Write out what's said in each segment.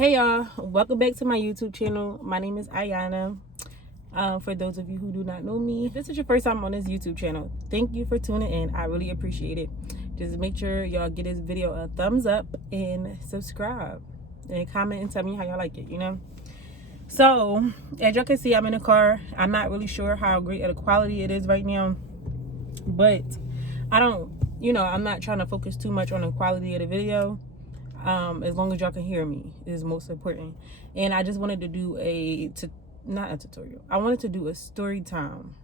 Hey y'all, welcome back to my YouTube channel. My name is Ayana. For those of you who do not know me, if this is your first time on this YouTube channel, thank you for tuning in. I really appreciate it. Just make sure y'all give this video a thumbs up and subscribe and comment and tell me how y'all like it, So as y'all can see, I'm in a car. I'm not really sure how great of the quality it is right now, but I'm not trying to focus too much on the quality of the video. As long as y'all can hear me is most important. And I just wanted to do not a tutorial. I wanted to do a story time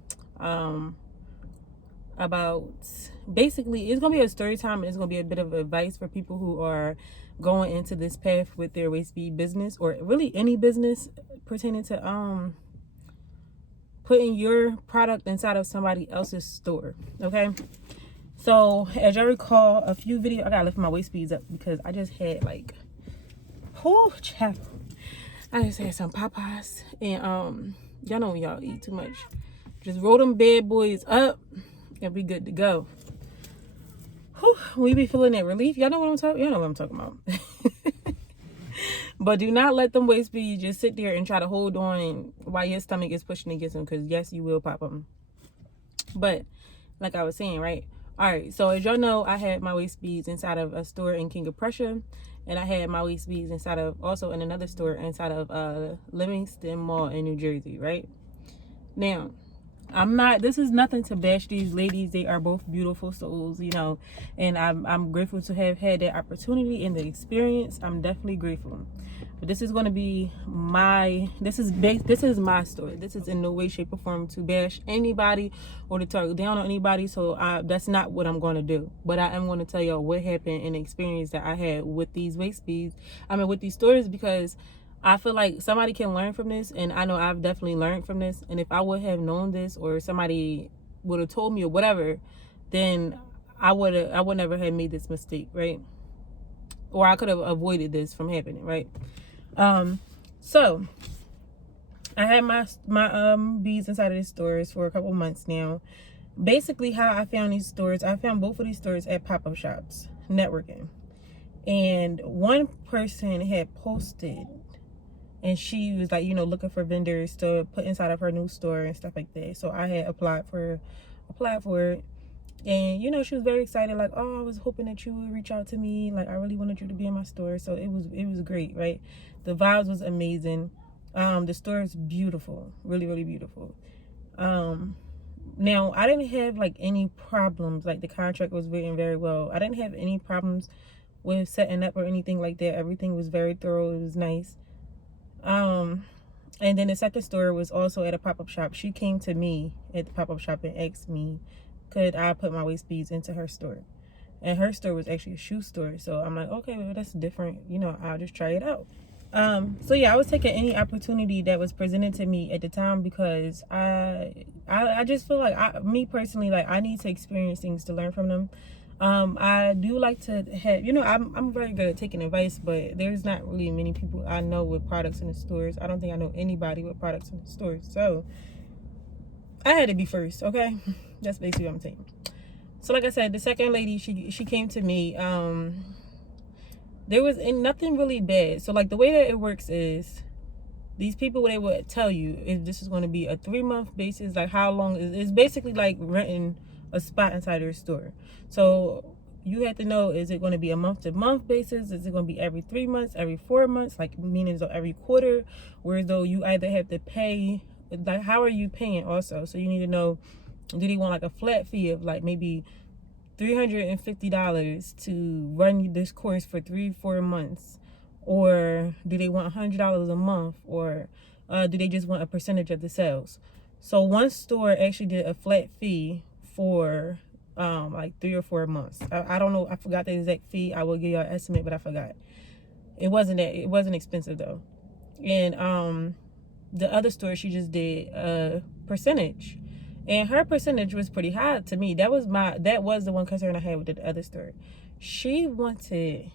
about, basically it's gonna be a story time, and it's gonna be a bit of advice for people who are going into this path with their waist bead business, or really any business pertaining to putting your product inside of somebody else's store. Okay, so as y'all recall, a few videos, I gotta lift my waist beads up because I just had I just had some Popeyes, and y'all know when y'all eat too much, just roll them bad boys up and be good to go. Whew, we be feeling that relief. Y'all know what I'm talking about. But do not let them waist beads just sit there and try to hold on while your stomach is pushing against them, because yes, you will pop them. But like I was saying, right? All right, so as y'all know, I had my waist beads inside of a store in King of Prussia, and I had my waist beads also in another store inside of Livingston Mall in New Jersey, right? Now, this is nothing to bash these ladies. They are both beautiful souls, and I'm grateful to have had that opportunity and the experience. I'm definitely grateful. But this is going to be this is my story. This is in no way, shape, or form to bash anybody or to talk down on anybody. So that's not what I'm going to do. But I am going to tell y'all what happened and the experience that I had with these waist beads. With these stories, because I feel like somebody can learn from this, and I know I've definitely learned from this. And if I would have known this, or somebody would have told me or whatever, then I would never have made this mistake, right? Or I could have avoided this from happening, right? So I had my beads inside of these stores for a couple months now. Basically, how I found these stores, I found both of these stores at pop-up shops, networking. And one person had posted, and she was like, looking for vendors to put inside of her new store and stuff like that. So I had applied for it. And, she was very excited, like, oh, I was hoping that you would reach out to me. Like, I really wanted you to be in my store. So it was great, right? The vibes was amazing. The store is beautiful, really, really beautiful. Now, I didn't have, like, any problems. Like, the contract was written very well. I didn't have any problems with setting up or anything like that. Everything was very thorough. It was nice. And then the second store was also at a pop-up shop. She came to me at the pop-up shop and asked me, could I put my waist beads into her store? And her store was actually a shoe store. So I'm like, okay, well, that's different. I'll just try it out. So yeah, I was taking any opportunity that was presented to me at the time, because I just feel like me personally, like, I need to experience things to learn from them. I do like to have, I'm very good at taking advice, but there's not really many people I know with products in the stores. I don't think I know anybody with products in the stores. So I had to be first, okay? That's basically what I'm saying. So like I said, the second lady, she came to me. There was nothing really bad. So like the way that it works is, these people, they would tell you if this is going to be a 3-month basis, like how long it's basically like renting a spot inside your store. So you have to know, is it going to be a month-to-month basis? Is it going to be every 3 months, every 4 months, like meaning so every quarter? Whereas though you either have to pay, like, how are you paying also? So you need to know, do they want like a flat fee of like maybe $350 to run this course for 3-4 months? Or do they want $100 a month? Or do they just want a percentage of the sales? So one store actually did a flat fee for like 3 or 4 months. I don't know, I forgot the exact fee. I will give you an estimate, but I forgot. It wasn't expensive though. And the other store, she just did a percentage, and her percentage was pretty high to me. That was the one concern I had with the other store. She wanted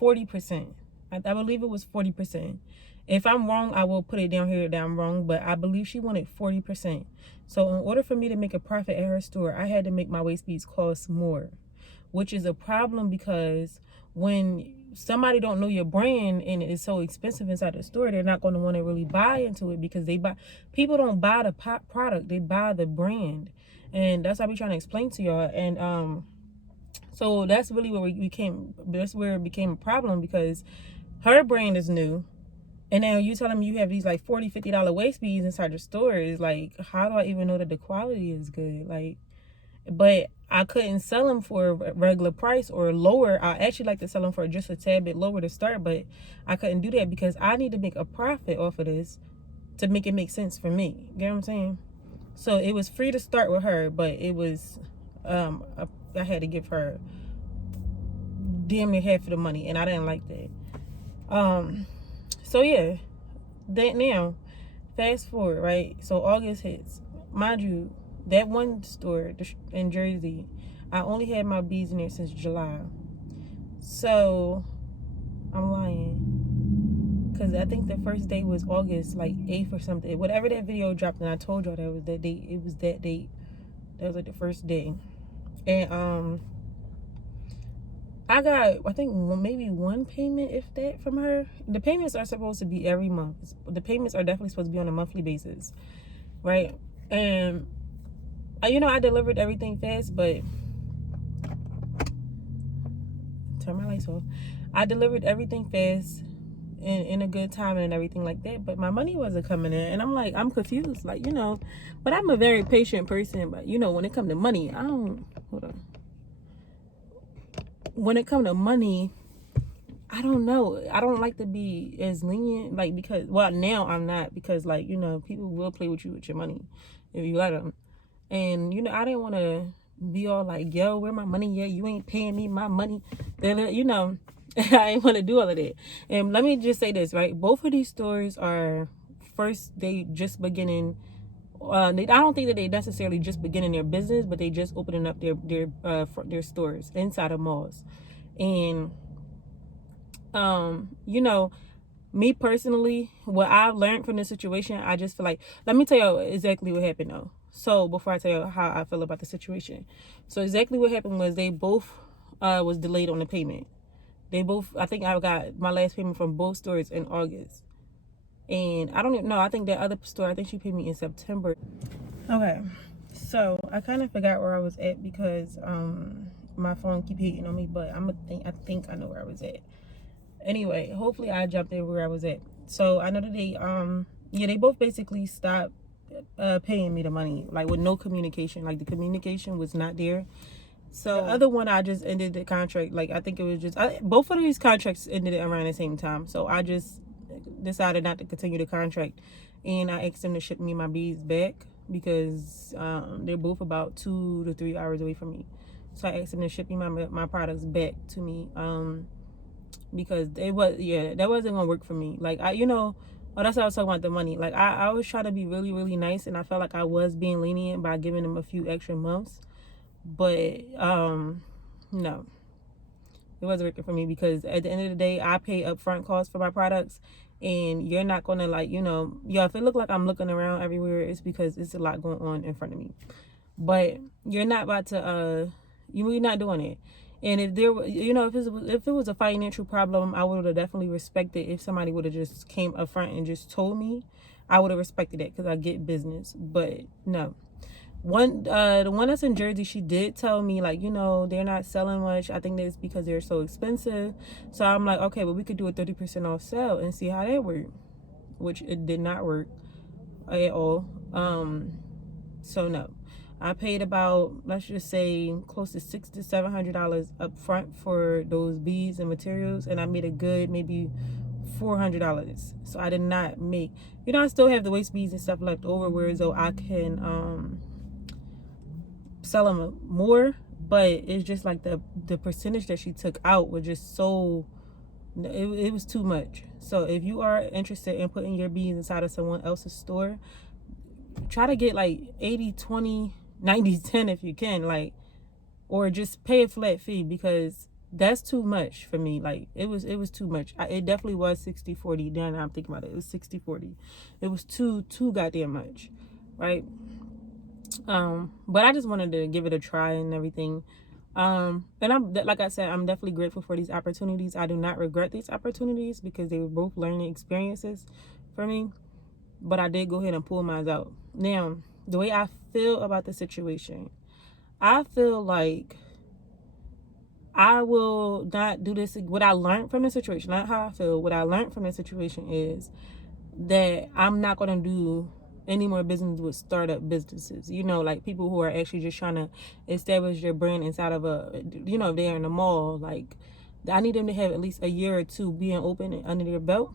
40%. I believe it was 40%. If I'm wrong, I will put it down here that I'm wrong, but I believe she wanted 40%. So in order for me to make a profit at her store, I had to make my waist beads cost more, which is a problem, because when somebody don't know your brand and it's so expensive inside the store, they're not going to want to really buy into it, because people don't buy the product, they buy the brand. And that's how we trying to explain to y'all. And so that's really where that's where it became a problem, because her brand is new, and now you telling me you have these like $40-$50 waist beads inside the store. Is like, how do I even know that the quality is good? Like, but I couldn't sell them for a regular price or lower. I actually like to sell them for just a tad bit lower to start, but I couldn't do that because I need to make a profit off of this to make it make sense for me. You get what I'm saying? So it was free to start with her, but it was I had to give her damn near half of the money, and I didn't like that. So yeah, that now, fast forward, right? So August hits, mind you. That one store in Jersey, I only had my beads in there since July. So I'm lying, because I think the first day was August like 8th or something. Whatever that video dropped, and I told y'all that was that date. It was that date. That was like the first day. And I got, I think, maybe one payment, if that, from her. The payments are supposed to be every month. The payments are definitely supposed to be on a monthly basis, right? And I delivered everything fast, but turn my lights off. I delivered everything fast in a good time and everything like that, but my money wasn't coming in, and I'm confused, but I'm a very patient person. But when it comes to money, hold on. When it comes to money, I don't know. I don't like to be as lenient, because, well, now I'm not, because, people will play with you with your money if you let them. And, I didn't want to be all like, yo, where my money at? You ain't paying me my money. I didn't want to do all of that. And let me just say this, right? Both of these stores are they just beginning. I don't think that they necessarily just beginning their business, but they just opening up their stores inside of malls. And, me personally, what I've learned from this situation, I just feel like, let me tell you exactly what happened though. So before I tell you how I feel about the situation. So exactly what happened was they both was delayed on the payment. I think I got my last payment from both stores in August. And I don't even know, I think that other store, I think she paid me in September. Okay, so I kind of forgot where I was at because my phone keep hitting on me, but I think I know where I was at. Anyway, hopefully I jumped in where I was at. So I know that they both basically stopped paying me the money, like with no communication. Like the communication was not there. So the other one, I just ended the contract. Like I think it was just both of these contracts ended around the same time. So I just decided not to continue the contract, and I asked them to ship me my beads back because they're both about 2 to 3 hours away from me. So I asked them to ship me my products back to me because that wasn't gonna work for me. Like that's how I was talking about the money. Like I was trying to be really, really nice, and I felt like I was being lenient by giving them a few extra months. But no, it wasn't working for me because at the end of the day, I pay upfront costs for my products, and you're not gonna if it look like I'm looking around everywhere, it's because it's a lot going on in front of me. But you're not about to you're not doing it. And if there were, if it was a financial problem, I would have definitely respected if somebody would have just came up front and just told me. I would have respected that because I get business. But no. The one that's in Jersey, she did tell me they're not selling much. I think that's because they're so expensive. So I'm like, okay, but we could do a 30% off sale and see how that worked, which it did not work at all. So no. I paid about, let's just say, close to $600 to $700 up front for those beads and materials, and I made a good maybe $400. So I did not make, I still have the waist beads and stuff left over, whereas though I can sell them more, but it's just like the percentage that she took out was just so, it was too much. So if you are interested in putting your beads inside of someone else's store, try to get like 80-20 90-10 if you can, or just pay a flat fee, because that's too much for me. It was too much. It definitely was 60-40. Then I'm thinking about it, it was 60-40. It was too goddamn much, right? But I just wanted to give it a try and everything. And I'm, like I said, I'm definitely grateful for these opportunities. I do not regret these opportunities because they were both learning experiences for me. But I did go ahead and pull mine out. Now, the way I feel about the situation, I feel like I will not do this. What I learned from the situation, not how I feel, what I learned from the situation is that I'm not going to do any more business with startup businesses. You know, like people who are actually just trying to establish their brand inside of a, you know, if they're in the mall, like I need them to have at least a year or two being open and under their belt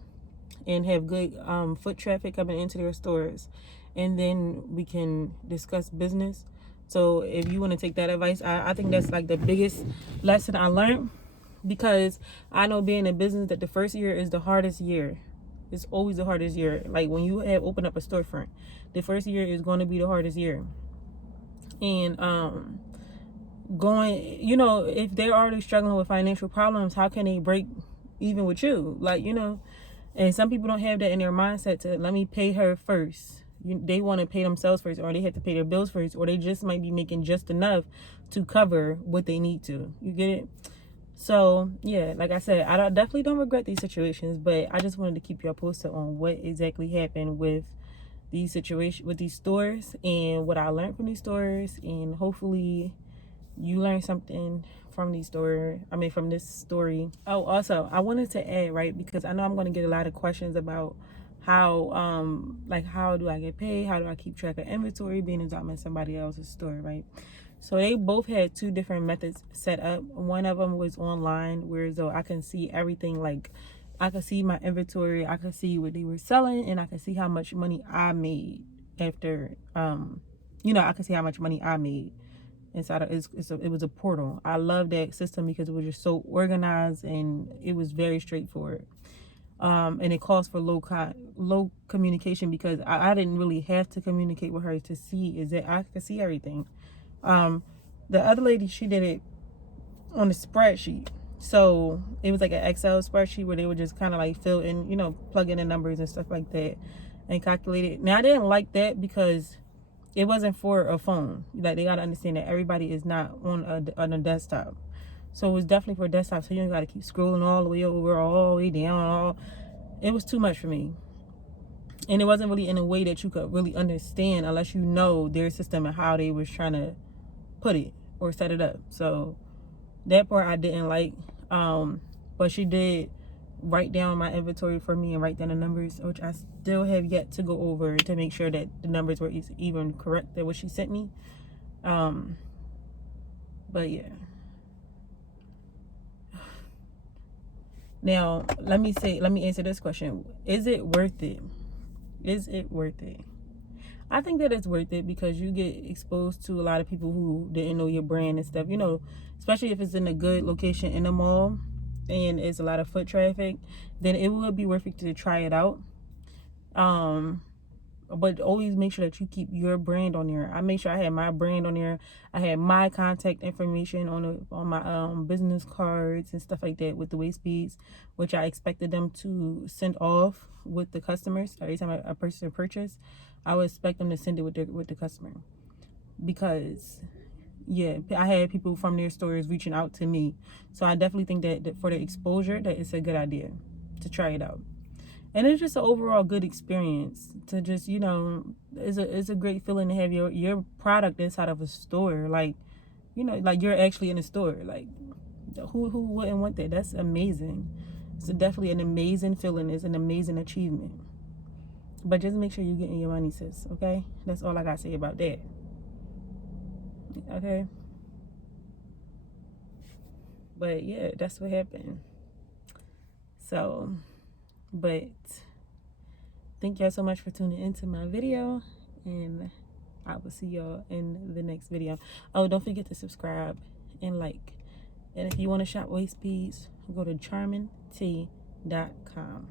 and have good foot traffic coming into their stores. And then we can discuss business. So if you want to take that advice, I think that's like the biggest lesson I learned, because I know being in business that the first year is the hardest year. It's always the hardest year. Like when you have opened up a storefront, the first year is going to be the hardest year. And going, you know, if they're already struggling with financial problems, how can they break even with you? Like, you know, and some people don't have that in their mindset to let me pay her first. They want to pay themselves first, or they have to pay their bills first, or they just might be making just enough to cover what they need to. You get it? So yeah, like I said, I definitely don't regret these situations, but I just wanted to keep y'all posted on what exactly happened with these situations, with these stores, and what I learned from these stores, and hopefully you learned something from these story. I mean, from this story. Oh, also, I wanted to add, right, because I know I'm going to get a lot of questions about how, like, how do I get paid? How do I keep track of inventory being as I'm in somebody else's store, right? So they both had two different methods set up. One of them was online, where though I can see everything, like I could see my inventory, I could see what they were selling, and I could see how much money I made after, you know, I could see how much money I made inside of it was a portal. I love that system because it was just so organized and it was very straightforward. And it calls for low communication, because I didn't really have to communicate with her to see, is that I could see everything. The other lady, she did it on a spreadsheet. So it was like an Excel spreadsheet where they would just kind of like fill in, you know, plug in the numbers and stuff like that and calculate it. Now I didn't like that because it wasn't for a phone. Like they gotta understand that everybody is not on a desktop. So it was definitely for a desktop. So you don't gotta keep scrolling all the way over, all the way down. It was too much for me. And it wasn't really in a way that you could really understand unless you know their system and how they was trying to put it or set it up. So that part I didn't like. But she did write down my inventory for me and write down the numbers, which I still have yet to go over to make sure that the numbers were even correct that what she sent me. But yeah. Now let me answer this question. Is it worth it? Is it worth it? I think that it's worth it because you get exposed to a lot of people who didn't know your brand and stuff, you know, especially if it's in a good location in the mall and it's a lot of foot traffic, then it would be worth it to try it out. But always make sure that you keep your brand on there. I make sure I had my brand on there. I had my contact information on my business cards and stuff like that with the waist beads, which I expected them to send off with the customers every time a person purchase. I would expect them to send it with the customer, because yeah, I had people from their stores reaching out to me. So I definitely think that for the exposure, that it's a good idea to try it out. And it's just an overall good experience to just, you know, it's a great feeling to have your product inside of a store. Like, you know, like you're actually in a store. Like, who wouldn't want that? That's amazing. It's definitely an amazing feeling. It's an amazing achievement. But just make sure you're getting your money, sis, okay? That's all I got to say about that. Okay? But yeah, that's what happened. So, but thank y'all so much for tuning into my video, and I will see y'all in the next video. Oh, don't forget to subscribe and like. And if you want to shop waist beads, go to charmingtea.com.